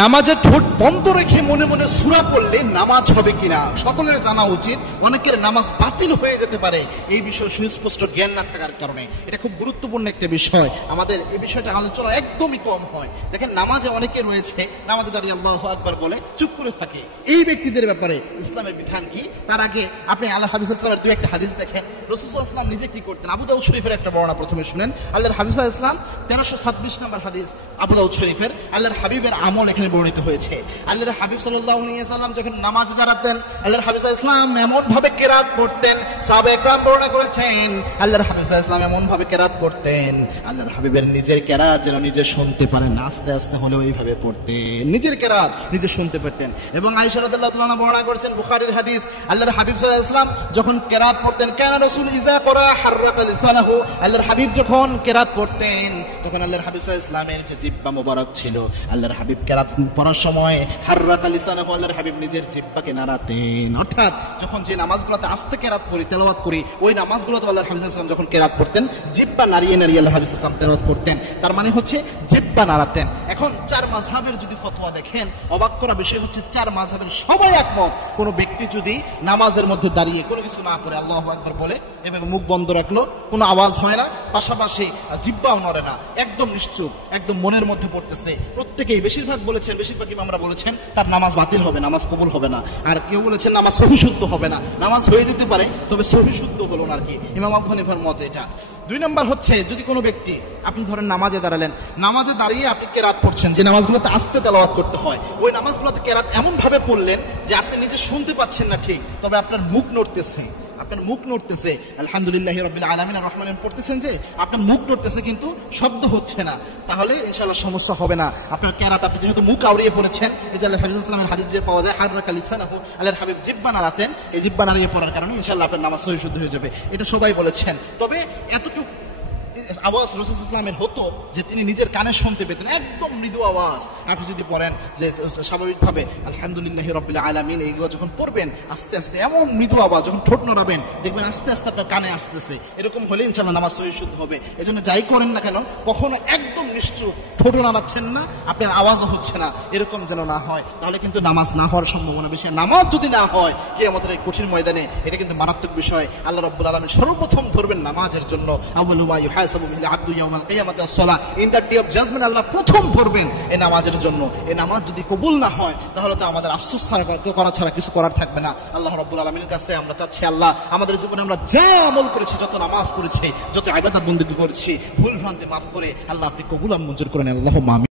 নামাজের ঠোঁট বন্ধ রেখে মনে মনে সূরা পড়লে নামাজ হবে কিনা সকলের জানা উচিত। অনেকের নামাজ বাতিল হয়ে যেতে পারে এই বিষয়ে সুস্পষ্ট জ্ঞান না থাকার কারণে। এটা খুব গুরুত্বপূর্ণ একটা বিষয়, আমাদের এই বিষয়টা আলোচনা একদমই কম হয়। দেখেন নামাজে অনেকে রয়েছে নামাজে দাঁড়িয়ে আল্লাহু আকবার বলে চুপ করে থাকে, এই ব্যক্তিদের ব্যাপারে ইসলামের বিধান কি? তার আগে আপনি আল্লাহর হাবিব সাল্লাল্লাহু আলাইহি ওয়াসাল্লামের দুই একটা হাদিস দেখেন। রাসূল সাল্লাল্লাহু আলাইহি ওয়াসাল্লাম নিজে কি করতেন? আবু দাউদ শরীফের একটা বর্ণনা প্রথমে শুনেন। আল্লাহর হাবিব সাল্লাল্লাহু আলাইহি ওয়াসাল্লাম 1326 নম্বর হাদিস আবু দাউদ শরীফের। আল্লাহর হাবিবের আমল এখানে বর্ণিত হয়েছে। আল্লাহর হাবিব সাল্লাল্লাহু আলাইহি ওয়াসাল্লাম যখন নামাজে দাঁড়াতেন আল্লাহর হাবিব সাল্লাল্লাহু আলাইহি ওয়াসাল্লাম এমন ভাবে কিরাত পড়তেন, সাহাবায়ে কেরাম বর্ণনা করেছেন আল্লাহর হাবিব সাল্লাল্লাহু আলাইহি ওয়াসাল্লাম এমন ভাবে কিরাত পড়তেন আল্লাহর হাবিবের নিজের কিরাত যেন নিজে শুনতে পারেন, আস্তে আস্তে হলেও এইভাবে পড়তেন, নিজের কিরাত নিজে শুনতে পারতেন। এবং আয়েশা রাদিয়াল্লাহু তাআলা আনহা বর্ণনা করেছেন বুখারীর হাদিস, আল্লাহর হাবিব সাল্লাল্লাহু আলাইহি ওয়াসাল্লাম যখন কিরাত পড়তেন কানা রাসূল ইযা করা হাররাকা লিসানাহু, আল্লাহর হাবিব যখন কিরাত পড়তেন তখন আল্লাহর হাবিব সাল্লাল্লাহু আলাইহি ওয়াসাল্লামের যে জিহ্বা মোবারক ছিল, আল্লাহর হাবিব কিরাত পড়ার সময় হাররাকা লিসানাহু আল্লাহর হাবিব নিজের জিহ্বাকে নাড়াতেন। অর্থাৎ যখন যে নামাজগুলোতে আস্তে কিরাত করি, তেলাওয়াত করি, ওই নামাজগুলোতে আল্লাহর হাবিব সাল্লাল্লাহু আলাইহি ওয়াসাল্লাম যখন কিরাত পড়তেন জিহ্বা নাড়িয়ে নাড়িয়ে আল্লাহর হাবিব সাল্লাল্লাহু আলাইহি ওয়াসাল্লাম তেলাওয়াত করতেন। তার মানে হচ্ছে জিহ্বা নাড়াতেন। এখন চার মাযহাবের যদি ফতোয়া দেখেন, অবাক করা বিষয় হচ্ছে চার মাযহাবের সবাই একমত, কোন ব্যক্তি যদি নামাজের মধ্যে দাঁড়িয়ে কোনো কিছু না করে আল্লাহু আকবার বলে এভাবে মুখ বন্ধ রাখলো, কোনো আওয়াজ হয় না, পাশাপাশি জিহ্বাও নড়ে না, একদম নিশ্চুপ, একদম মনের মধ্যে পড়তেছে, প্রত্যেকেই বেশিরভাগ বলেছেন, বেশিরভাগ ইমামরা বলেছেন তার নামাজ বাতিল হবে, নামাজ কবুল হবে না। আর কেউ বলেছেন নামাজ সহি শুদ্ধ হবে না, নামাজ হয়ে যেতে পারে তবে সহি শুদ্ধ হলো না আর কি, ইমাম আবু হানিফার মত এটা। দুই নম্বর হচ্ছে যদি কোনো ব্যক্তি আপনি ধরেন নামাজে দাঁড়ালেন, নামাজে দাঁড়িয়ে আপনি কেরাত পড়ছেন, যে নামাজগুলোতে আস্তে তেলাওয়াত করতে হয় ওই নামাজগুলোতে কেরাত এমন ভাবে পড়লেন যে আপনি নিজে শুনতে পাচ্ছেন না ঠিক, তবে আপনার মুখ নড়তেছে, আপনার মুখ নড়তেছে, আলহামদুলিল্লাহি রাব্বিল আলামিন আর রহমানিন পড়তেছেন যে আপনার মুখ নড়তেছে কিন্তু শব্দ হচ্ছে না, তাহলে ইনশাআল্লাহ সমস্যা হবে না। আপনার কেরাত আপনি যেহেতু মুখ আউড়িয়ে পড়েছেন, এই যে আল্লাহর হাবিব সাল্লাল্লাহু আলাইহি ওয়াসাল্লামের হাদিস যে পাওয়া যায় হাররাকা লিসানাহু, আল্লাহর হাবিব জিহ্বা নাড়াতেন, এই জিহ্বা নাড়িয়ে পড়ার কারণে ইনশাআল্লাহ আপনার নামাজ সহি শুদ্ধ হয়ে যাবে, এটা সবাই বলেছেন। তবে এতটুকু আওয়াজ রাসূল সাল্লাল্লাহু আলাইহি ওয়াসাল্লামের হতো যে তিনি নিজের কানে শুনতে পেতেন, একদম মৃদু আওয়াজ। আপনি যদি পড়েন যে স্বাভাবিকভাবে আলহামদুলিল্লাহি রাব্বিল আলামিন এইগুলো যখন পড়বেন আস্তে আস্তে এমন মৃদু আওয়াজ, যখন ঠোঁট নড়াবেন দেখবেন আস্তে আস্তে আপনার কানে আসতেছে, এরকম হলে ইনশাআল্লাহ নামাজ সহি শুদ্ধ হবে। এজন্য যাই করেন না কেন কখনো একদম নিশ্চুপ, ঠোঁটও নাড়াচ্ছেন না, আপনার আওয়াজও হচ্ছে না, এরকম যেন না হয়, তাহলে কিন্তু নামাজ না হওয়ার সম্ভাবনা বেশি। নামাজ যদি না হয় কিয়ামতের এই কঠিন ময়দানে এটা কিন্তু মারাত্মক বিষয়। আল্লাহ রাব্বুল আলামিন সর্বপ্রথম ধরবেন নামাজের জন্য, আউয়ালু মা ইউহাসাবু বিল আবদু ইয়াউমাল কিয়ামাতি আস-সালাহ, in the day of judgement আল্লাহ প্রথম ধরবেন এই নামাজের জন্য। এই নামাজ যদি কবুল না হয় তাহলে তো আমাদের আফসোস করা ছাড়া কিছু করার থাকবে না। আল্লাহ রাব্বুল আলামিনের কাছে আমরা চাচ্ছি আল্লাহ আমাদের জীবনে আমরা যা আমল করেছি, যত নামাজ পড়েছি, যত ইবাদত বন্দেগী করেছি, ভুল ভ্রান্তি মাফ করে আল্লাহ আপনি কবুল মঞ্জুর করেন। আল্লাহুম্মা আমিন।